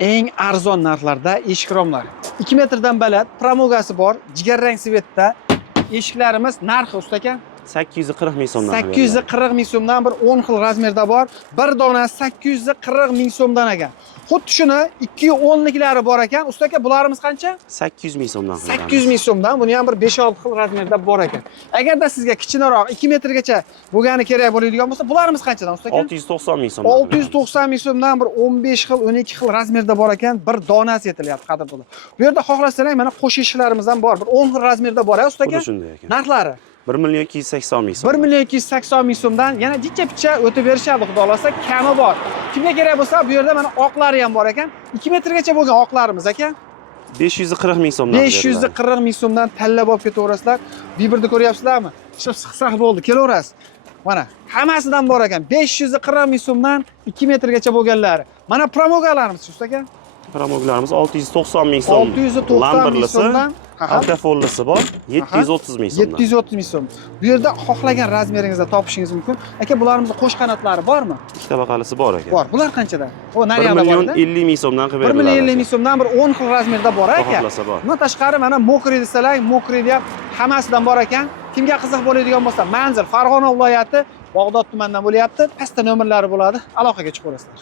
eng arzon narxlarda eshik romlari. 2 metrdan baland, promogasi bor, jigarrang svetda eshiklarimiz narxi usta aka 840 ming so'mdan. 840 ming so'mdan bir 10 xil razmerda bor. Bir dona 840 ming so'mdan ekan. Xuddi shuni 210 liklari bor ekan. Usta aka, bularimiz qancha? 800 ming so'mdan. 800 ming so'mdan. Buni ham bir 5-6 xil razmerda bor ekan. Agarda sizga kichikroq 2 metrgacha bo'lgani kerak bo'ladigan bo'lsa, bularimiz qanchadan usta aka? 690 ming so'mdan. 690 ming so'mdan bir 15 xil, 12 xil razmerda bor ekan. Bir donasi yetilyapti qadrdonlar. Bu yerda xohlasangiz mana qo'sh eshiklarimiz ham bor. Bir 10 xil razmerda bor, usta aka. Xuddi shunday ekan. Narxlari 1 million 280 ming so'm. 1 million 280 ming so'mdan yana jicha-picha o'tib berishadi, xudo xolasa, kami bor. Kimga kerak bo'lsa, bu yerda mana oqlari ham bor ekan. 2 metrgacha bo'lgan oqlarimiz aka. 540 ming so'mdan. 540 ming so'mdan tanlab olib ketaverasizlar. Bibirni ko'ryapsizlarmi? Shu siqsaq bo'ldi, kelaverasiz. Mana hammasidan bor ekan. 540 ming so'mdan 2 metrgacha bo'lganlari. Mana promogalarimiz usta aka. Promoglarimiz 690 ming so'm. 690 ming so'mdan. Alkafollisi bor 730 ming so'mdan. 730 ming so'm. Bu yerda xohlagan razmeringizda topishingiz mumkin. Aka, bularimizni qo'sh qanotlari bormi? Ikkita tabaqalisi bor ekan. Bor. Bular qanchadan? O, 1 nariyada bor. million 50 ming so'mdan qilib 1 million 50 ming so'mdan bir 10 xil razmerda bor aka. Xohlasa bor. Bundan tashqari mana mokriy desalar, mokriyda ham hammasidan bor ekan. Kimga qiziq bo'ladigan bo'lsa, manzil Farg'ona viloyati, Bog'dod tumanidan bo'lyapti. Pastda nomerlari bo'ladi. Aloqaga chiqaverasizlar.